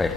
Hey.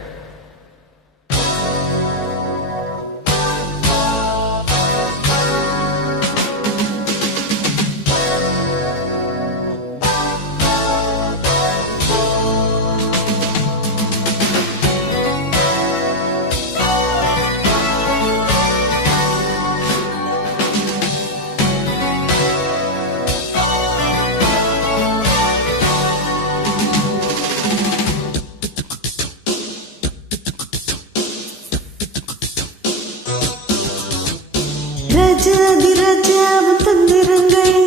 ராஜாதிராஜாவும் தந்திரங்கள்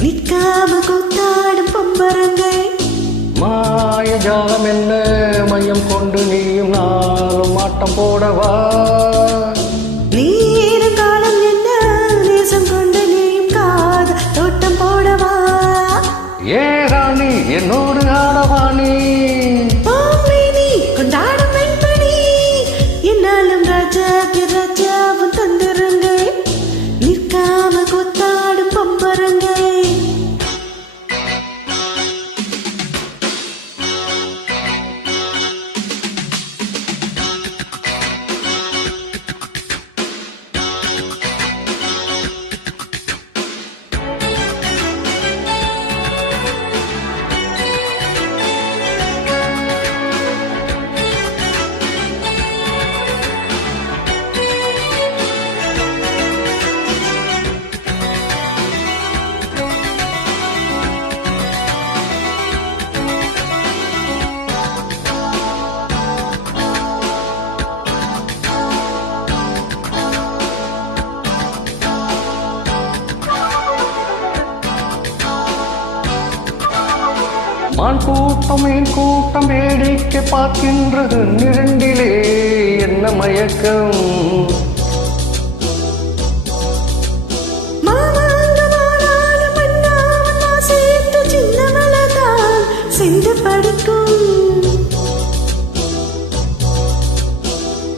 நிற்காம கூத்தாடும் பம்பரங்கள் மாயஜாலம் என்ன மையம் கொண்டு நீயும் நாளும் ஆட்டம் போடவா நீர காலம் என்ன நேசம் கொண்டு நீயும் காத தோட்டம் போடவா ஏ ராணி என்னோடு ஆடவா நீ கொண்டாடும் வெண்பணி என்னாலும் ராஜாதிராஜாவும் தந்திரங்கள் நிற்காம கூத்தாடும் பம்பரங்கள் மான் கூட்டம் மீன் கூட்டம் வேடிக்கை பார்க்கின்றது நிரண்டிலே என்ன மயக்கம்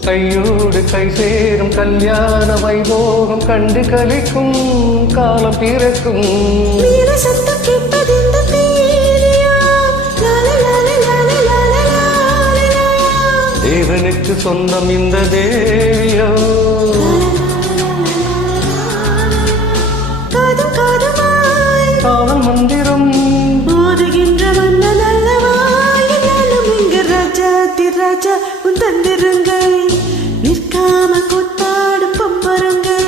கையோடு கை சேரும் கல்யாண வைபோகம் கண்டு கலிக்கும் காலம் பிறக்கும் தேவனுக்கு சொந்தம் இந்த தேவியோ காவல் மந்திரம் போதுகின்ற மன்னன் அல்லவா என்னாலும் இங்கு ராஜா உன் தந்திரங்கள் நிற்காம கூத்தாடும் பம்பரங்கள்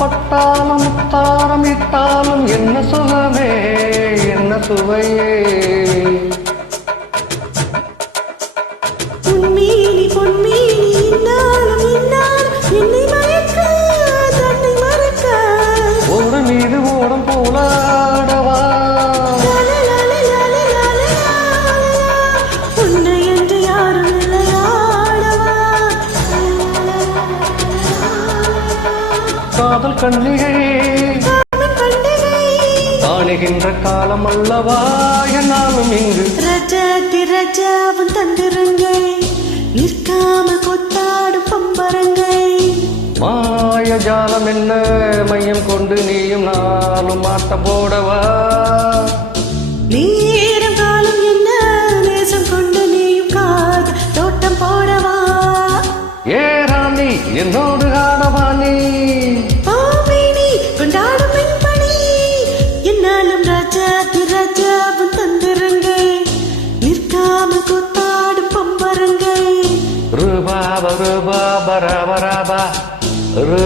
பட்டாலும் முத்தாரம் இட்டாலும் என்ன சுகமே என்ன சுவையே பொன்மீனி இன்னாலும் என்னை மயக்க தன்னை மறக்க ஒரு மீது ஓடம் போலாடவா உன்னை என்று யாரும் இல்லையாடவா காதல் கண்ணிகை காணுகின்ற காலம் அல்லவா என்னாலும் இங்கு ராஜாவும் தந்திரங்கள் நிற்காம கொத்தாடும் பம்பரங்கள் மாயஜாலம் என்ன மையம் கொண்டு நீயும் நாளும் ஆட்டம் போடவா நீரம் காலம் என்ன நேசம் கொண்டு நீயும் காத தோட்டம் போடவா ஏ ராணி என்னோடு ஆடவா நீ கொண்டாடும் வெண்பணி என்னாலும் ராஜாவும் தந்திரங்கள் நிற்காம கூத்தாடும் பம்பரங்கள் ரூபா ரூபா பரா பராபா ரு